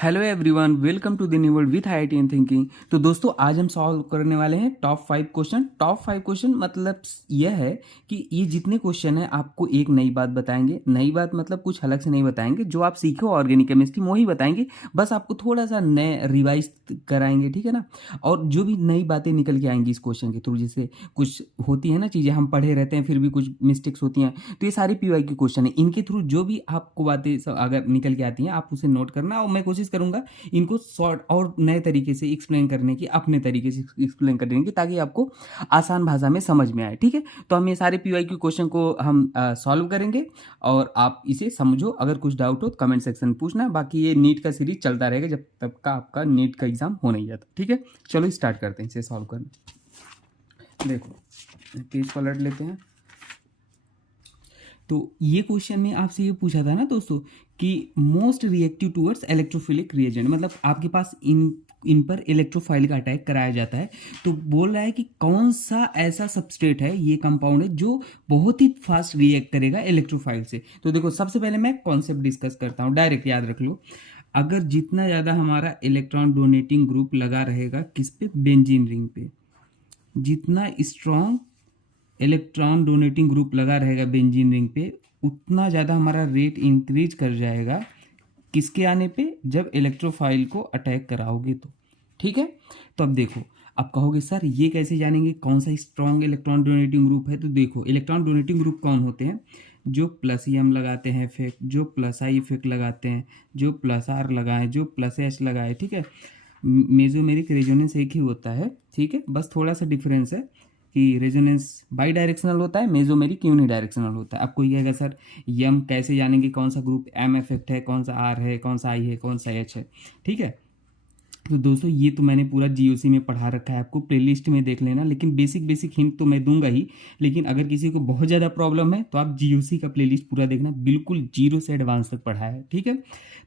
Hello everyone, welcome to the new world with IIT and thinking. तो दोस्तों, आज हम सॉल्व करने वाले हैं टॉप 5 क्वेश्चन। मतलब यह है कि ये जितने क्वेश्चन हैं आपको एक नई बात बताएंगे। नई बात मतलब कुछ अलग से नहीं बताएंगे, जो आप सीखे हो ऑर्गेनिक केमिस्ट्री में वही बताएंगे। बस आपको थोड़ा सा नए रिवाइज कराएंगे, ठीक है ना। और जो भी नई बातें निकल के आएंगी इस क्वेश्चन के थ्रू, जैसे कुछ होती है ना चीज़ें, हम पढ़े रहते हैं फिर भी कुछ मिस्टेक्स होती हैं, तो ये सारी पीवाई के क्वेश्चन है। इनके थ्रू जो भी आपको बातें अगर निकल के आती हैं आप उसे नोट करना, और मैं कोशिश करूंगा इनको शॉर्ट और नए तरीके से एक्सप्लेन करने की, अपने तरीके से एक्सप्लेन करने की, ताकि आपको आसान भाषा में समझ में आए, ठीक है। तो हम ये सारे पीवाईक्यू क्वेश्चन को हम सॉल्व करेंगे और आप इसे समझो। अगर कुछ डाउट हो तो कमेंट सेक्शन में पूछना। बाकी ये नीट का सीरीज चलता रहेगा जब तक का आपका नीट का एग्जाम हो नहीं जाता, ठीक है। चलो स्टार्ट करते हैं इसे सॉल्व करना। देखो पेज पलट लेते हैं। तो ये क्वेश्चन में आपसे ये पूछा था ना दोस्तों कि most reactive towards electrophilic reagent, मतलब आपके पास इन पर इलेक्ट्रोफाइल का अटैक कराया जाता है। तो बोल रहा है कि कौन सा ऐसा सबस्ट्रेट है, ये कंपाउंड है जो बहुत ही फास्ट रिएक्ट करेगा इलेक्ट्रोफाइल से। तो देखो, सबसे पहले मैं कॉन्सेप्ट डिस्कस करता हूँ, डायरेक्ट याद रख लो। अगर जितना ज़्यादा हमारा इलेक्ट्रॉन डोनेटिंग ग्रुप लगा रहेगा किस पे, बेंजीन रिंग पे, जितना स्ट्रॉन्ग इलेक्ट्रॉन डोनेटिंग ग्रुप लगा रहेगा बेंजीन रिंग पे, उतना ज़्यादा हमारा रेट इंक्रीज कर जाएगा किसके आने पे, जब इलेक्ट्रोफाइल को अटैक कराओगे तो, ठीक है। तो अब देखो, आप कहोगे सर ये कैसे जानेंगे कौन सा स्ट्रॉन्ग इलेक्ट्रॉन डोनेटिंग ग्रुप है। तो देखो, इलेक्ट्रॉन डोनेटिंग ग्रुप कौन होते हैं, जो प्लस एम लगाते हैं इफेक्ट, जो प्लस आई इफेक्ट लगाते हैं, जो प्लस आर लगाए, जो प्लस एच लगाए, ठीक है। मेसोमेरिक रेजोनेंस एक ही होता है, ठीक है, बस थोड़ा सा डिफरेंस है कि रेजोनेंस बाई डायरेक्शनल होता है, मेसोमेरिक यूनि डायरेक्शनल होता है। आपको ये कहेगा सर यम कैसे जानेंगे कौन सा ग्रुप एम इफेक्ट है, कौन सा आर है, कौन सा आई है, कौन सा एच है, ठीक है। तो दोस्तों ये तो मैंने पूरा जीओसी में पढ़ा रखा है, आपको प्लेलिस्ट में देख लेना। लेकिन बेसिक हिंट तो मैं दूंगा ही, लेकिन अगर किसी को बहुत ज़्यादा प्रॉब्लम है तो आप जीओसी का प्लेलिस्ट पूरा देखना, बिल्कुल जीरो से एडवांस तक पढ़ा है, ठीक है।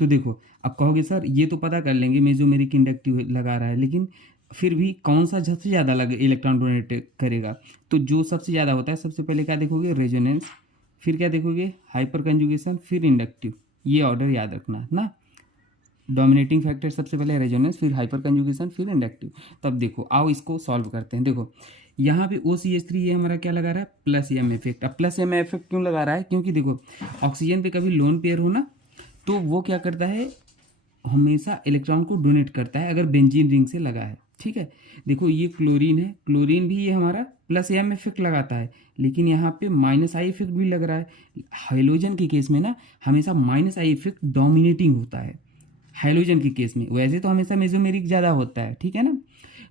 तो देखो, आप कहोगे सर ये तो पता कर लेंगे मेसोमेरिक इंडक्टिव लगा रहा है, लेकिन फिर भी कौन सा सबसे ज़्यादा लगे इलेक्ट्रॉन डोनेट करेगा। तो जो सबसे ज़्यादा होता है, सबसे पहले क्या देखोगे, रेजोनेंस, फिर क्या देखोगे, हाइपर कंजुगेशन, फिर इंडक्टिव। ये ऑर्डर याद रखना ना। डोमिनेटिंग फैक्टर सबसे पहले रेजोनेंस, फिर हाइपर कंजुगेशन, फिर इंडक्टिव। तब देखो, आओ इसको सॉल्व करते हैं। देखो यहाँ पे OCH3 ये हमारा क्या लगा रहा है, प्लस एम इफेक्ट। अब प्लस एम इफेक्ट क्यों लगा रहा है, क्योंकि देखो ऑक्सीजन पे कभी लोन पेयर हो ना, तो वो क्या करता है, हमेशा इलेक्ट्रॉन को डोनेट करता है अगर बेंजीन रिंग से लगा है, ठीक है। देखो ये क्लोरीन है, क्लोरीन भी ये हमारा प्लस एम इफेक्ट लगाता है, लेकिन यहाँ पे माइनस आई इफेक्ट भी लग रहा है। हाइलोजन के केस में ना हमेशा माइनस आई इफेक्ट डोमिनेटिंग होता है हाइलोजन के केस में। वैसे तो हमेशा मेसोमेरिक ज़्यादा होता है, ठीक है ना।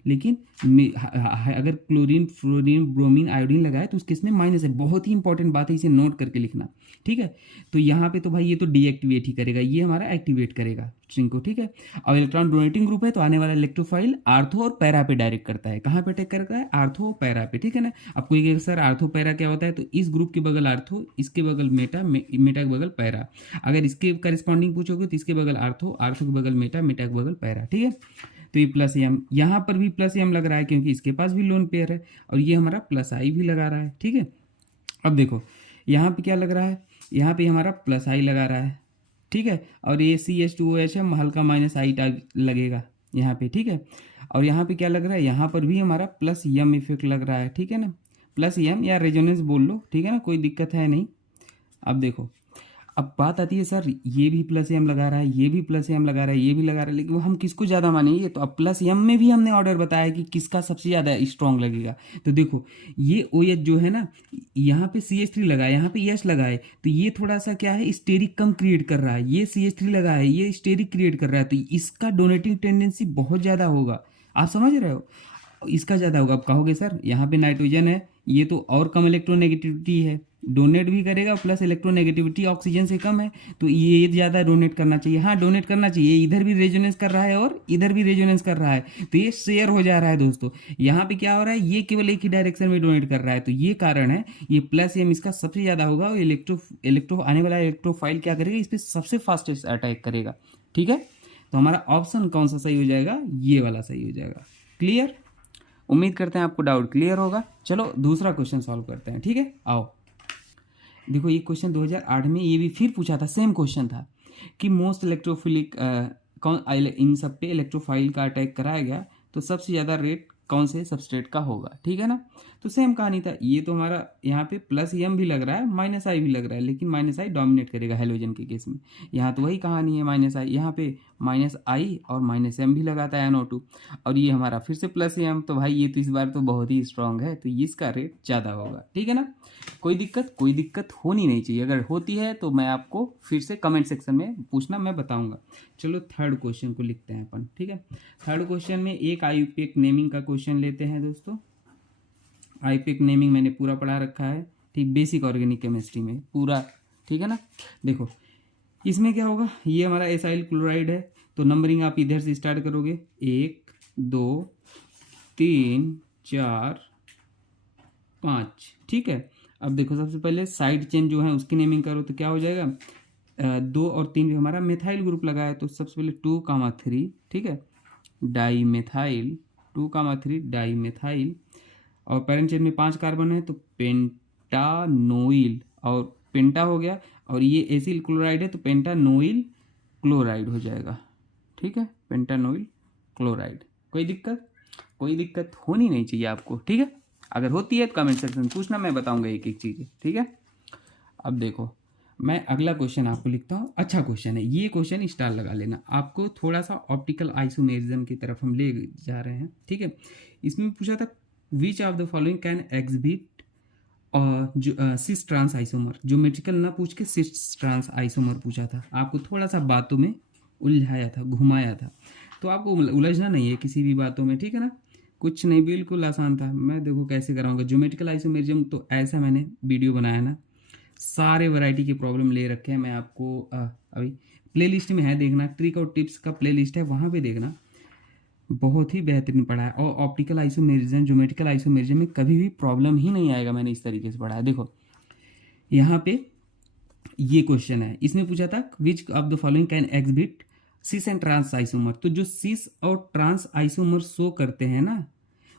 लेकिन अगर क्लोरीन, फ्लोरीन, ब्रोमीन, आयोडीन लगाए तो उस केस में माइनस है। बहुत ही इंपॉर्टेंट बात है, इसे नोट करके लिखना, ठीक है। तो यहाँ पे तो भाई ये तो डीएक्टिवेट ही करेगा, ये हमारा एक्टिवेट करेगा स्ट्रिंग को, ठीक है। और इलेक्ट्रॉन डोनेटिंग ग्रुप है तो आने वाला इलेक्ट्रोफाइल आर्थो और पैरा पे डायरेक्ट करता है। कहाँ पे अटैक करता है, आर्थो और पैरा पे, ठीक है ना। आपको ये सर आर्थो पैरा क्या होता है, तो इस ग्रुप के बगल आर्थो, इसके बगल मेटा, मेटा के बगल पैरा। अगर इसके करस्पॉन्डिंग पूछोगे तो इसके बगल आर्थो, आर्थो के बगल मेटा, मेटा के बगल पैरा, ठीक है। तो ये प्लस एम, यहाँ पर भी प्लस एम लग रहा है क्योंकि इसके पास भी लोन पेयर है, और ये हमारा प्लस आई भी लगा रहा है, ठीक है। अब देखो यहाँ पे क्या लग रहा है, यहाँ पे हमारा प्लस आई लगा रहा है, ठीक है। और ये CH2OH है, हल्का माइनस आई लगेगा यहाँ पे, ठीक है। और यहाँ पे क्या लग रहा है, यहाँ पर भी हमारा प्लस एम इफेक्ट लग रहा है, ठीक है ना। प्लस एम या रेजोनेंस बोल लो, ठीक है ना, कोई दिक्कत है नहीं। अब देखो, अब बात आती है सर ये भी प्लस एम लगा रहा है, ये भी प्लस एम लगा रहा है, ये भी लगा रहा है, लेकिन वो हम किसको ज़्यादा मानेंगे। तो अब प्लस एम में भी हमने ऑर्डर बताया कि किसका सबसे ज़्यादा स्ट्रॉन्ग लगेगा। तो देखो ये OH जो है ना, यहाँ पे CH3 लगा है, यहाँ पे H लगा है, तो ये थोड़ा सा क्या है, स्टेरिक कम क्रिएट कर रहा है। ये CH3 लगा है, ये स्टेरिक क्रिएट कर रहा है, तो इसका डोनेटिंग टेंडेंसी बहुत ज़्यादा होगा। आप समझ रहे हो, इसका ज़्यादा होगा। अब कहोगे सर यहाँ पे नाइट्रोजन है, ये तो और कम इलेक्ट्रोनेगेटिविटी है, डोनेट भी करेगा, प्लस इलेक्ट्रोनेगेटिविटी ऑक्सीजन से कम है, तो ये ज़्यादा डोनेट करना चाहिए। हाँ डोनेट करना चाहिए, इधर भी रेजोनेंस कर रहा है और इधर भी रेजोनेंस कर रहा है, तो ये शेयर हो जा रहा है दोस्तों। यहाँ पे क्या हो रहा है, ये केवल एक ही डायरेक्शन में डोनेट कर रहा है, तो ये कारण है, ये प्लस एम इसका सबसे ज़्यादा होगा। और इलेक्ट्रो आने वाला इलेक्ट्रोफाइल क्या करेगा, इस पर सबसे फास्टेस्ट अटैक करेगा, ठीक है। तो हमारा ऑप्शन कौन सा सही हो जाएगा, ये वाला सही हो जाएगा। क्लियर, उम्मीद करते हैं आपको डाउट क्लियर होगा। चलो दूसरा क्वेश्चन सॉल्व करते हैं, ठीक है। आओ देखो, ये क्वेश्चन 2008 में ये भी फिर पूछा था, सेम क्वेश्चन था कि मोस्ट इलेक्ट्रोफिलिक इन सब पे इलेक्ट्रोफाइल का अटैक कराया गया तो सबसे ज़्यादा रेट कौन से सबस्ट्रेट का होगा, ठीक है ना। तो सेम कहानी था, ये तो हमारा यहाँ पे प्लस एम भी लग रहा है, माइनस आई भी लग रहा है, लेकिन माइनस आई डोमिनेट करेगा हेलोजन के केस में। यहाँ तो वही कहानी है, माइनस आई, यहाँ पे माइनस आई और माइनस एम भी लगाता है NO2, और ये हमारा फिर से प्लस एम। तो भाई ये तो इस बार तो बहुत ही स्ट्रांग है, तो इसका रेट ज़्यादा होगा, ठीक है ना। कोई दिक्कत होनी नहीं चाहिए, अगर होती है तो मैं आपको फिर से कमेंट सेक्शन में पूछना, मैं बताऊंगा। चलो थर्ड क्वेश्चन को लिखते हैं अपन, ठीक है। थर्ड क्वेश्चन में एक आईयूपीएक नेमिंग का क्वेश्चन लेते हैं दोस्तों। आईयूपीएक नेमिंग मैंने पूरा पढ़ा रखा है, ठीक, बेसिक ऑर्गेनिक केमिस्ट्री में पूरा, ठीक है ना। देखो इसमें क्या होगा, ये हमारा एसाइल क्लोराइड है, तो नंबरिंग आप इधर से स्टार्ट करोगे, 1 2 3 4 5, ठीक है। अब देखो सबसे पहले साइड चेन जो है उसकी नेमिंग करो, तो क्या हो जाएगा, 2 और 3 भी हमारा मेथाइल ग्रुप लगा है, तो सबसे पहले 2,3, ठीक है, डाई मेथाइल, 2,3 डाई मेथाइल, और पैरेंट चेन में 5 कार्बन है तो पेंटानोइल, और पेंटा हो गया, और ये एसिल क्लोराइड है तो पेंटानोइल क्लोराइड हो जाएगा, ठीक है, पेंटानोइल क्लोराइड। कोई दिक्कत होनी नहीं चाहिए आपको, ठीक है। अगर होती है तो कमेंट सेक्शन में पूछना, मैं बताऊंगा एक एक चीज़, ठीक है। अब देखो मैं अगला क्वेश्चन आपको लिखता हूँ, अच्छा क्वेश्चन है ये, क्वेश्चन स्टार लगा लेना, आपको थोड़ा सा ऑप्टिकल आइसोमेरिज्म की तरफ हम ले जा रहे हैं, ठीक है। इसमें पूछा था which of the following can exhibit cis trans isomer, geometrical ना पूछ के सिस ट्रांस आइसोमर पूछा था, आपको थोड़ा सा बातों में उलझाया था, घुमाया था, तो आपको उलझना नहीं है किसी भी बातों में, ठीक है ना। कुछ नहीं, बिल्कुल आसान था, मैं देखो कैसे कराऊंगा ज्योमेट्रिकल आइसोमेरिज्म, तो ऐसा मैंने वीडियो बनाया ना, सारे वैरायटी के प्रॉब्लम ले रखे हैं, मैं आपको अभी प्लेलिस्ट में है, देखना, ट्रिक और टिप्स का प्लेलिस्ट है, वहाँ पे देखना, बहुत ही बेहतरीन पढ़ा है। और ऑप्टिकल आइसोमेरिज्म, ज्योमेट्रिकल आइसोमेरिज्म में कभी भी प्रॉब्लम ही नहीं आएगा, मैंने इस तरीके से पढ़ा है। देखो यहाँ पे ये क्वेश्चन है, इसमें पूछा था which of the following can exhibit cis and trans isomer, तो जो सिस और ट्रांस आइसोमर शो करते हैं ना,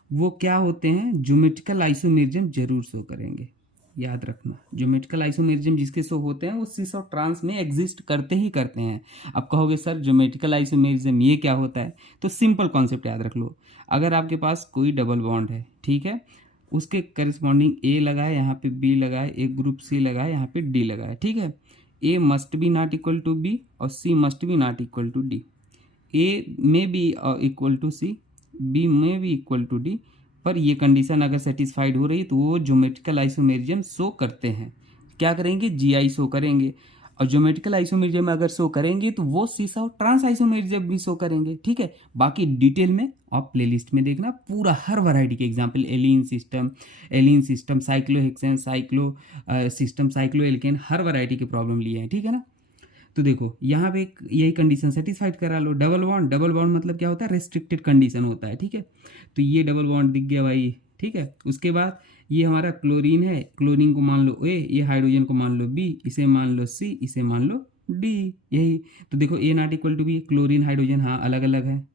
वो क्या होते हैं, ज्योमेट्रिकल आइसोमेरिज्म जरूर शो करेंगे, याद रखना। ज्योमेट्रिकल आइसोमेरिज्म जिसके शो होते हैं वो सिस और ट्रांस में एग्जिस्ट करते ही करते हैं। अब कहोगे सर ज्योमेट्रिकल आइसोमेरिज्म ये क्या होता है, तो सिंपल कॉन्सेप्ट याद रख लो, अगर आपके पास कोई डबल बॉन्ड है, ठीक है, उसके करस्पॉन्डिंग ए लगाए, यहाँ पे बी लगाए, एक ग्रुप सी लगाए, यहाँ पे डी लगाए, ठीक है, A must be not equal to B और C must be not equal to D, A में B equal to C, B में भी इक्वल टू डी, पर ये कंडीशन अगर सेटिस्फाइड हो रही तो वो ज्योमेट्रिकल आइसोमेरिज्म शो करते हैं, क्या करेंगे, जीआई शो करेंगे। और ज्योमेट्रिकल आइसोमेरिज्म अगर शो करेंगे तो वो सिस और ट्रांस आइसोमेरिज्म भी शो करेंगे, ठीक है। बाकी डिटेल में आप प्लेलिस्ट में देखना, पूरा हर वैरायटी के एग्जांपल, एलिन system, cyclohexane, cyclo system, cycloalkane, हर वैरायटी के प्रॉब्लम लिए हैं, ठीक है ना। तो देखो यहाँ पे यही कंडीशन सेटिस्फाइड करा लो, डबल बॉन्ड मतलब क्या होता है, रेस्ट्रिक्टेड कंडीशन होता है, ठीक है। तो ये डबल बॉन्ड दिख गया भाई, ठीक है। उसके बाद ये हमारा क्लोरीन है, क्लोरीन को मान लो ए, ये हाइड्रोजन को मान लो बी, इसे मान लो सी, इसे मान लो डी, यही। तो देखो A not equal to B, chlorine hydrogen हाँ अलग अलग है,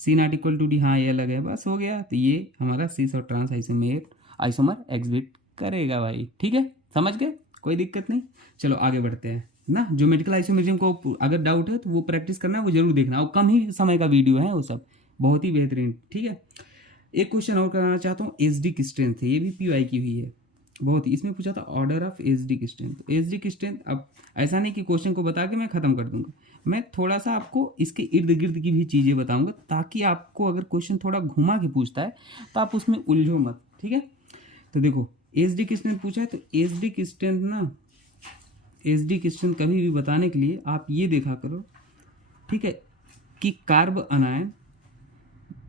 C not equal to D हाँ ये अलग है, बस हो गया। तो ये हमारा सिस और ट्रांस आइसोमर एग्जिबिट करेगा भाई, ठीक है, समझ गए, कोई दिक्कत नहीं। चलो आगे बढ़ते हैं ना। ज्योमेट्रिकल आइसोमेरिज्म को अगर डाउट है तो वो प्रैक्टिस करना है, वो जरूर देखना, और कम ही समय का वीडियो है वो सब, बहुत ही बेहतरीन, ठीक है। एक क्वेश्चन और कराना चाहता हूँ, एसडी की स्ट्रेंथ है, ये भी पीवाई की हुई है, बहुत ही, इसमें पूछा था ऑर्डर ऑफ एसडी की स्ट्रेंथ। एसडी की स्ट्रेंथ, अब ऐसा नहीं कि क्वेश्चन को बता के मैं खत्म कर दूंगा, मैं थोड़ा सा आपको इसके इर्द गिर्द की भी चीज़ें बताऊंगा, ताकि आपको अगर क्वेश्चन थोड़ा घुमा के पूछता है तो आप उसमें उलझो मत, ठीक है। तो देखो एसडी की स्ट्रेंथ पूछा है, तो एसडी की स्ट्रेंथ ना, एसडी की स्ट्रेंथ कभी भी बताने के लिए आप ये देखा करो, ठीक है, कि carbanion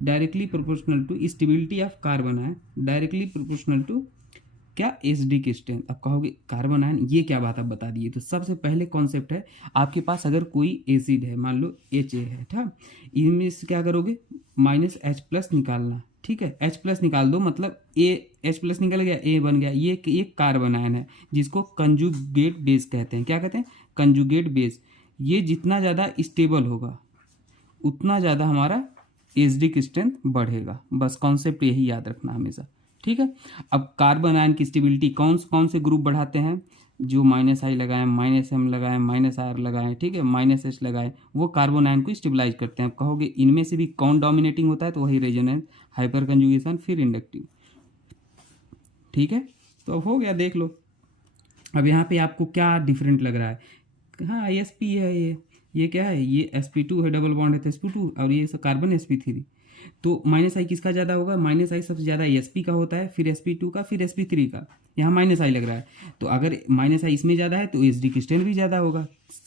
directly proportional to stability of carbon ion directly proportional to क्या, एसडी की स्ट्रेंथ। अब कहोगे कार्बन आयन ये क्या बात आप बता दिए, तो सबसे पहले कॉन्सेप्ट है, आपके पास अगर कोई एसिड है, मान लो एच ए है, ठीक, इनमें से क्या करोगे, -H+ निकालना, ठीक है, H+ निकाल दो, मतलब H+ निकल गया, ए बन गया, ये एक कार्बन आयन है जिसको कंजुगेट बेस कहते हैं, क्या कहते हैं, कंजुगेट बेस। ये जितना ज़्यादा स्टेबल होगा उतना ज़्यादा हमारा एसडी की स्ट्रेंथ बढ़ेगा, बस कॉन्सेप्ट यही याद रखना हमेशा, ठीक है। अब कार्बन आयन की स्टेबिलिटी कौन से ग्रुप बढ़ाते हैं, जो -I लगाएं, -M लगाएं, -R लगाएं, ठीक है, -H लगाएं, वो कार्बन आयन को स्टेबलाइज करते हैं। आप कहोगे इनमें से भी कौन डोमिनेटिंग होता है, तो वही रेजोनेंस, हाइपर कंजुगेशन, फिर इंडक्टिव। ठीक है, तो अब हो गया, देख लो। अब यहाँ पे आपको क्या डिफरेंट लग रहा है? हाँ sp है, ये क्या है, ये sp2 है, डबल बॉन्ड है तो sp2, और ये सब कार्बन sp3। तो -I किसका ज़्यादा होगा? -I सबसे ज़्यादा sp का होता है, फिर sp2 का, फिर sp3 का। यहाँ -I लग रहा है, तो अगर -I इसमें ज़्यादा है तो एच डी की स्ट्रेंथ भी ज़्यादा होगा।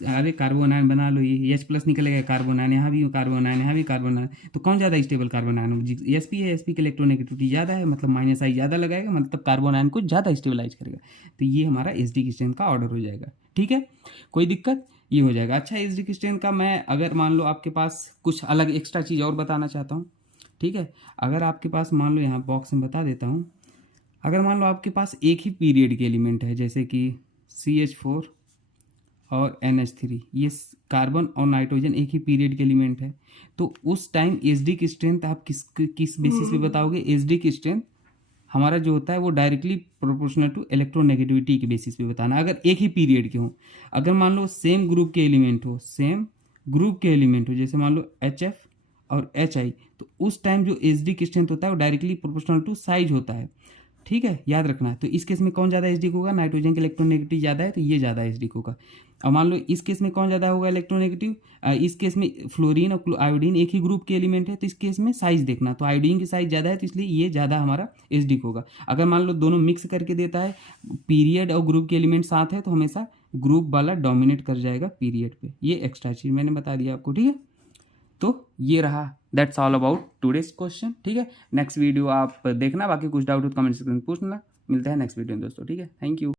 अरे कार्बन आयन बना लो, ये H+ निकलेगा, कार्बन आयन यहाँ भी, कार्बन आयन यहाँ भी, कार्बन आयन, तो कौन ज़्यादा स्टेबल कार्बन आयन होगा? sp है, sp की इलेक्ट्रोनेगेटिविटी ज़्यादा है, मतलब -I ज़्यादा लगाएगा, मतलब कार्बन आयन को ज़्यादा स्टेबलाइज करेगा। तो ये हमारा एच डी की स्ट्रेंथ का ऑर्डर हो जाएगा। ठीक है, कोई दिक्कत? ये हो जाएगा। अच्छा, एच डी की स्ट्रेंथ का मैं अगर मान लो आपके पास कुछ अलग एक्स्ट्रा चीज़ और बताना चाहता हूँ। ठीक है, अगर आपके पास मान लो, यहाँ बॉक्स में बता देता हूँ, अगर मान लो आपके पास एक ही पीरियड के एलिमेंट है, जैसे कि CH4 और NH3, ये कार्बन और नाइट्रोजन एक ही पीरियड के एलिमेंट है, तो उस टाइम एचडी की स्ट्रेंथ आप किस बेसिस पे बताओगे? एचडी की स्ट्रेंथ हमारा जो होता है वो डायरेक्टली प्रोपोर्शनल टू इलेक्ट्रोनेगेटिविटी के बेसिस पे बताना, अगर एक ही पीरियड के हो। अगर मान लो सेम ग्रुप के एलिमेंट हो, जैसे मान लो HF और HI, तो उस टाइम जो एचडी की स्ट्रेंथ होता है वो डायरेक्टली प्रोपोर्शनल टू साइज होता है। ठीक है, याद रखना। तो इस केस में कौन ज़्यादा एचडी होगा? नाइट्रोजन का इलेक्ट्रोनेगेटिव ज़्यादा है, तो ये ज़्यादा एचडी होगा। अब मान लो इस केस में कौन ज़्यादा होगा इलेक्ट्रोनेगेटिव? इस केस में फ्लोरीन और आयोडीन एक ही ग्रुप के एलिमेंट है, तो इस केस में साइज देखना, तो आयोडीन की साइज ज़्यादा है, तो इसलिए ये ज़्यादा हमारा एचडी होगा। अगर मान लो दोनों मिक्स करके देता है, पीरियड और ग्रुप के एलिमेंट साथ है, तो हमेशा ग्रुप वाला डोमिनेट कर जाएगा पीरियड पे। ये एक्स्ट्रा चीज़ मैंने बता दिया आपको। ठीक है, तो ये रहा, that's all about today's question. ठीक है, नेक्स्ट वीडियो आप देखना, बाकी कुछ डाउट हो तो कमेंट सेक्शन में पूछना। मिलते हैं नेक्स्ट वीडियो में दोस्तों। ठीक है, थैंक यू।